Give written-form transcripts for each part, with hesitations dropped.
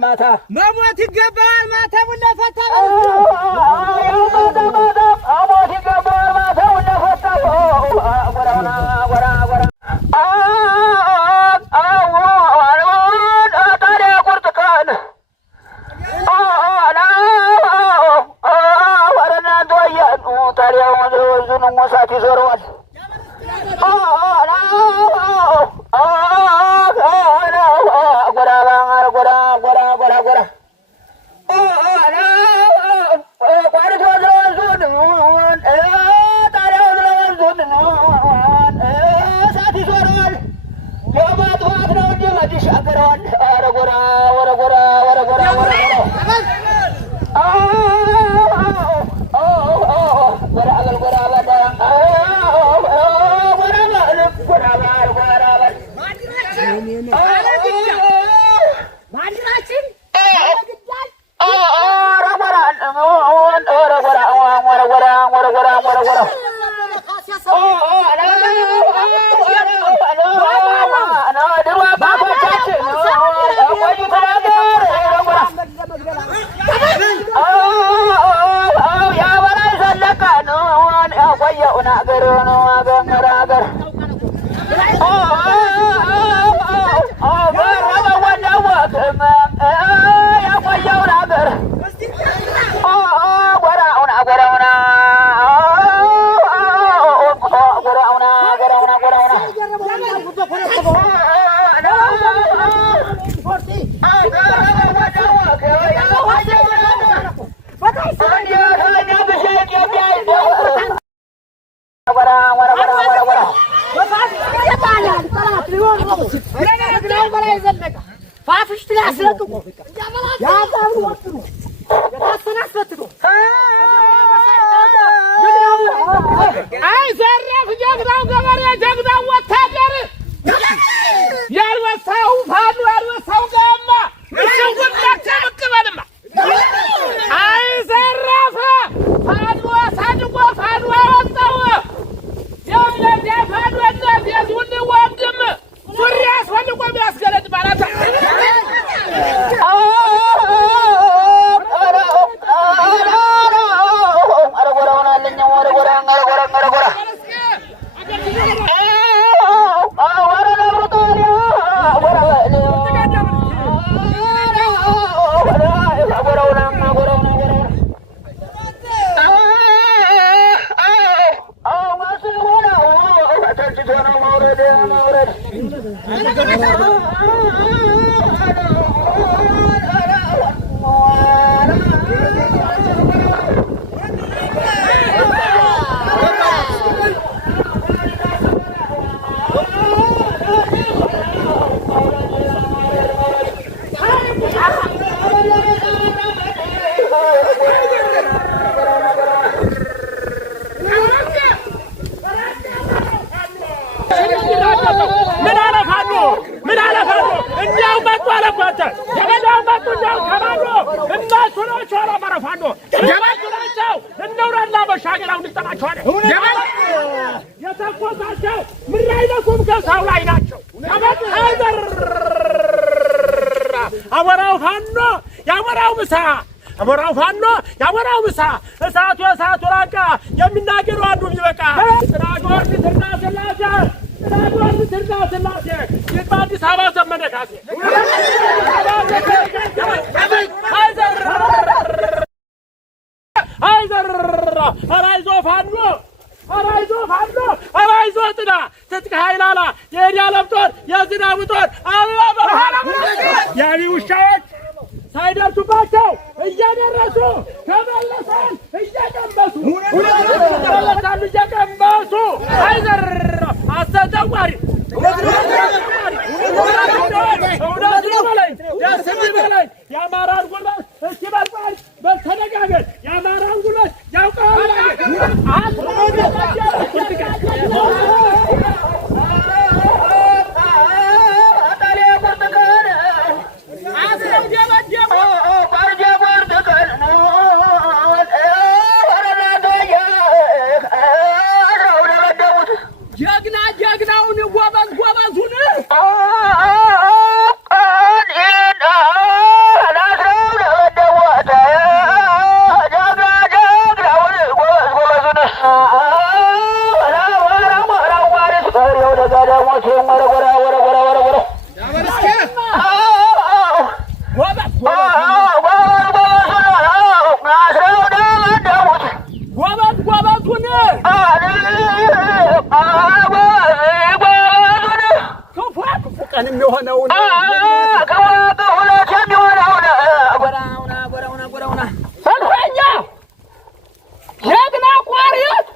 ማታ መሞት ይገባል። ማታ ቡና ፈታ አሞት ይገባል። ማታ ቡና ፈታ ወራና ወራ ታዲያ ቁርጥ ቀን ወረና ዶያኑ ታዲያ ወዙን ሞሳት ይዞረዋል። አበራው ፋኖ ያበራው ምሳ እሳቱ ራቃ የሚናገሩ አንዱ ይበቃ ጥራጎር ትርና ስላሴ የአዲስ አበባ ዘመነ ካሴ አራይዞ ፋኖ አራይዞ ጥና ትጥቅ ኃይላላ የዲያለም ጦር የዝናቡ ጦር አበባ ያሊ ውሻዎች ሳይደርሱባቸው እያደረሱ ተመለሰን እየቀመሱ እየቀመሱ አይዘር አስተጠዋሪ የአማራን ጉልበት እስኪ በልባል በተደጋገል የአማራን ጉልበት ያውቃል። ጀግናውን ጎበዝ ጎበዙን ቀን የሚሆነውን ሰልፈኛ ጀግና ቋሪት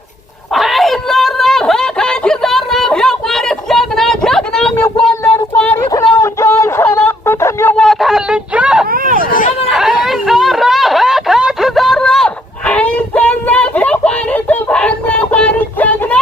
አይዘረፍ ከጅ ዘረፍ የቋሪት ጀግና ጀግና የሚወለድ ቋሪት ነው እንጂ አይሰነብትም ይሞታል እንጂ አይዘረፍ ከጅ ዘረፍ አይዘረፍ የቋሪት ፋና ቋሪት ጀግና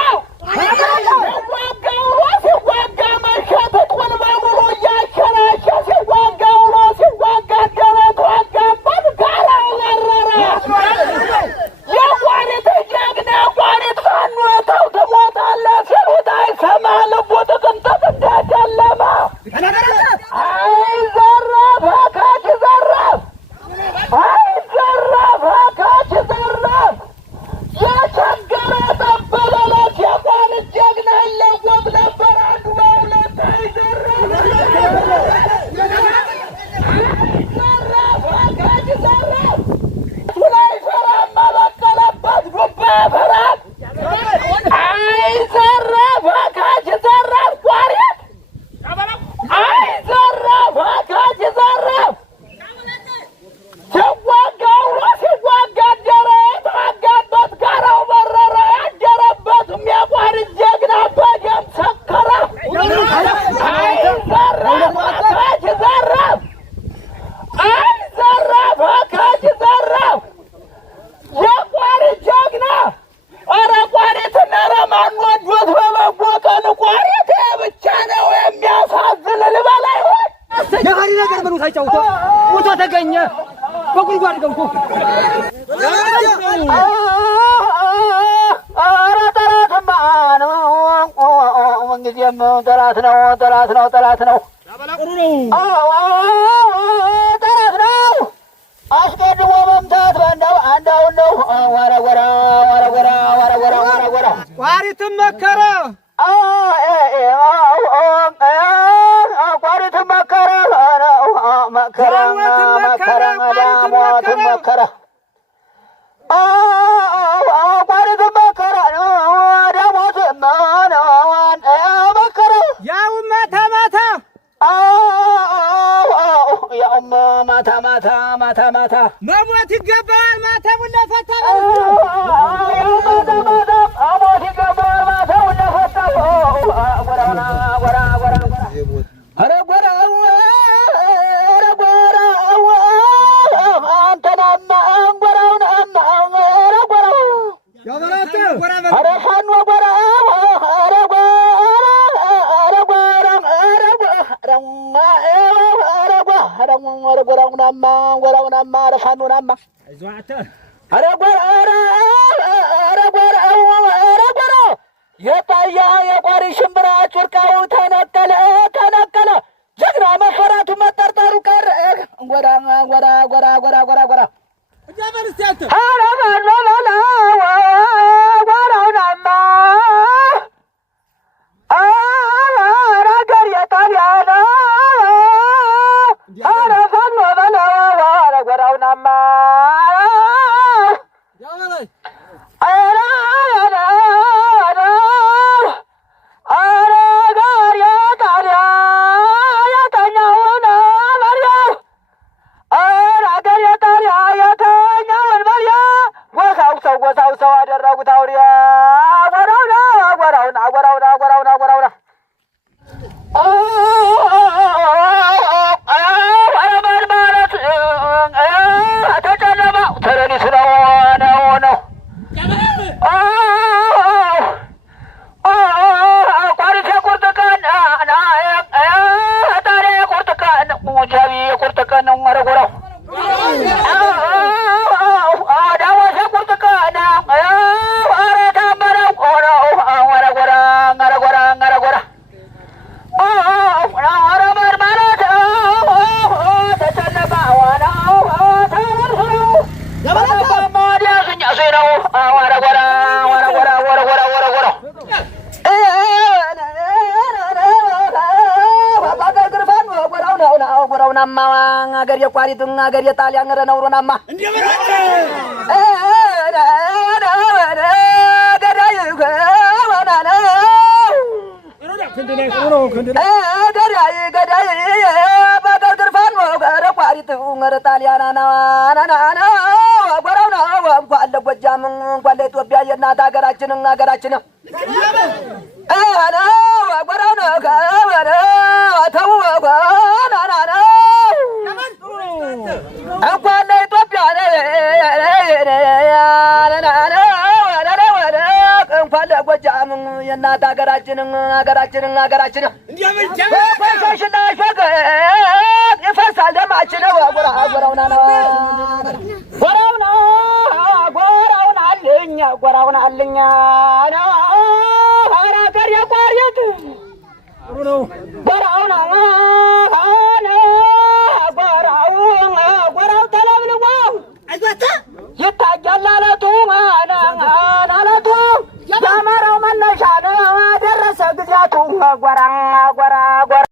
ሞቶ ተገኘ በጉድጓድ ገብቶ ኧረ ጠላትማ ነው ምንጊዜም ጠላት ነው ጠላት ነው ጠላት ነው ጠላት ነው አስቀድሞ መምታት አንዳውን ነው ወረወራ ወረወራ ወረወራ ወረወራ ቋሪትም መከረ ቋሪትም መከረ መከረ መከረ ሞትም መከረ ቋሪትም መከረ ደሞትም መከረ ያውም ማታ ማታ ያውም ማታ ማታ ማታ ማታ መሞት ይገባል ማታ ቡና ፈታ ማታ ማታ ሞት ይገባል ማታ ቡና ፈታ ወራውና ወራ ወራ አረ ጎራው አረ ጎራው አንተናማ ጎራውናማ አረ ጎራው ያበራተ አረ ፋኖ ጎራው አረ ጎራ አረ ጎራ አረ አረ ጎራውናማ ጎራውናማ አረ ፋኖናማ አይዟተ አረ ጎራ አረ ጎራው አረ ጎራ የታያ የቋሪ ሽምብራ ጭርቃው ተነቀለ ተነቀለ ጀግና መፈራቱ መጠርጠሩ ቀረ ጎራ ጎራ ጎራ ጎራ ጎራ ጎራ እጃበርስያንተ አረ ባላላ ጎራውናማ አረ ገር የጣሊያና አረ ፋኖ በላ አረ ጎራውናማ ያበላይ አረ አረ አረ ጋር ጎራውናማ አገር የቋሪትን አገር የጣሊያን ረነውሮናማ ገዳይ ገዳይ በገው ትርፋን ወገረ ቋሪት ወገረ ጣሊያን ናናና ጎራው ነው እንኳን ለጎጃም እንኳን ለኢትዮጵያ የእናት ሀገራችንን ሀገራችንን አና ጎራው ነው ከበረ ተው ናናና እንኳን ለኢትዮጵያ እንኳን ለጎጃም የእናት ሀገራችንን ሀገራችንን ሀገራችንን ፈሳሽና ሸገር ይፈሳል ደማችን ጎራውና ነው ጎራውና አለኛ ጎራውና አለኛ ነው ሀገር የቋሪት ጎራውና ጎራው ተለብልቦ ይታያል አለቱ አለቱ የአማራው መነሻ ነው ደረሰ ጊዜያቱ ጎራ ጎራ ጎራ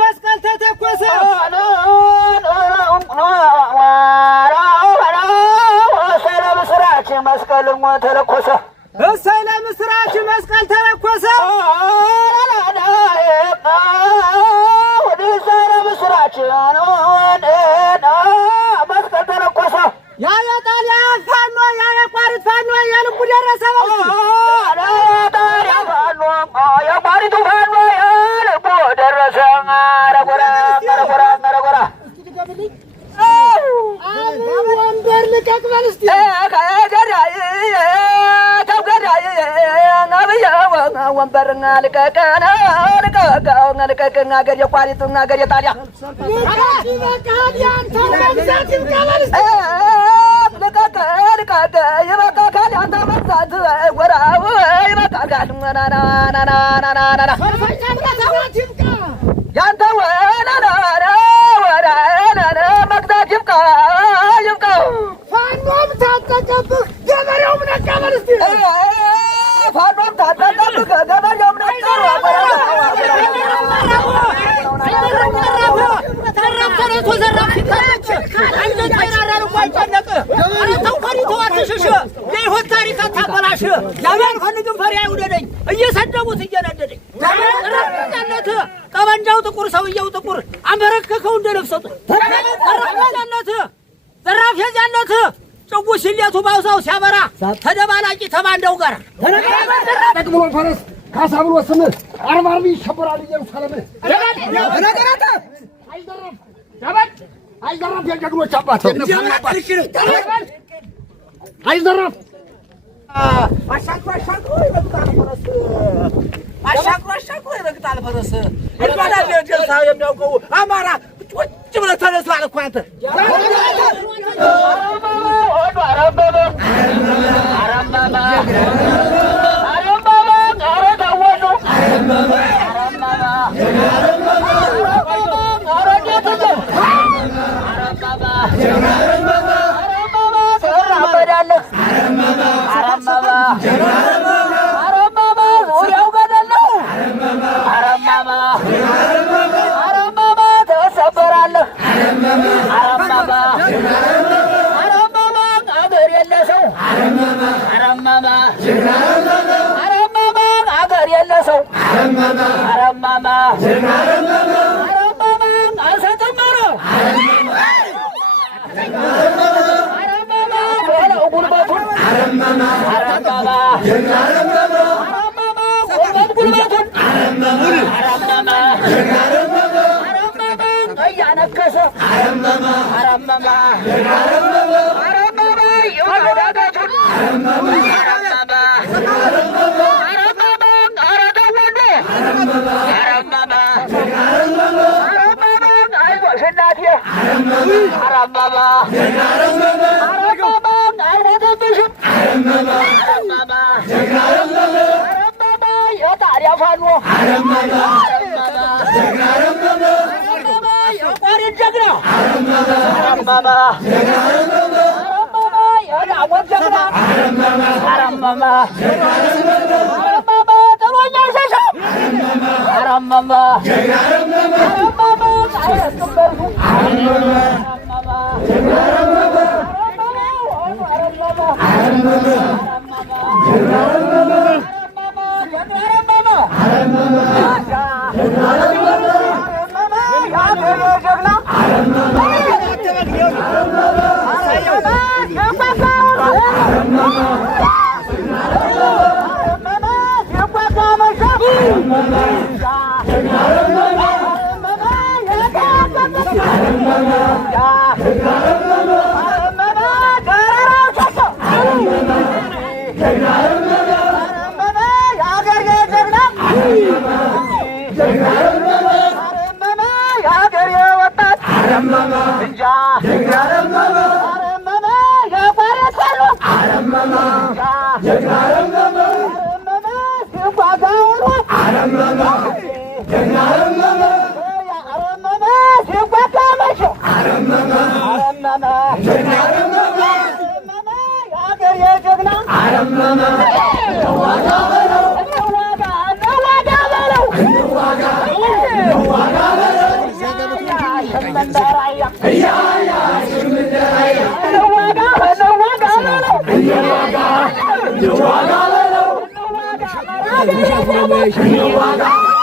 መስቀል ተተኮሰ መስቀል ተለኮሰ እሰይ ለምስራች መስቀል ተለኮሰ ምስራች መስቀል ተለኮሰ ያ የጣሊያን ፋኖ ያ የቋሪት ፋኖ የልቡ ደረሰ የቋሪቱ ፋኖ የልቡ ደረሰ ረጎራ ረጎራ ረጎራ ወንበር ልቀቅ በል እስቲ ወንበርና ልቀቀና ልቀቀና አገር የቋሪትና አገር የጣሊያ ልቀቀ ይበቃካል ያንተ መግዛት ወራው ይበቃካል ናናናናናና ያንተ ወራናና መግዛት ይብቃ ይብቃ ፋኖም ታጠቀብህ ገበሬውም ነቃ በል እስቲ ፋኖም ታጠቀብህ ገበሬውም ነቃ እየሰደቡት እየነደደኝ ጠመንጃው ጥቁር ሰውየው ጥቁር አንበረከከው እንደነፍሰጡ ዘራፍ የዚያነት ጭው ሲሌቱ ባውሳው ሲያበራ ተደባላቂ ተባንደው ጋር ጠቅብሎ ፈረስ ካሳ ብሎ ስምህ አርባርቢ ይሸበራል ኢየሩሳሌም ነገራታ አይዘራፍ የጀግኖች አባት አይዘራፍ አሻግሮ ይረግጣል ፈረስ ይባላል ጀልሳ የሚያውቀው አማራ ቁጭ ብለህ ተነስ አለ እኮ አንተ Yeah. Hey,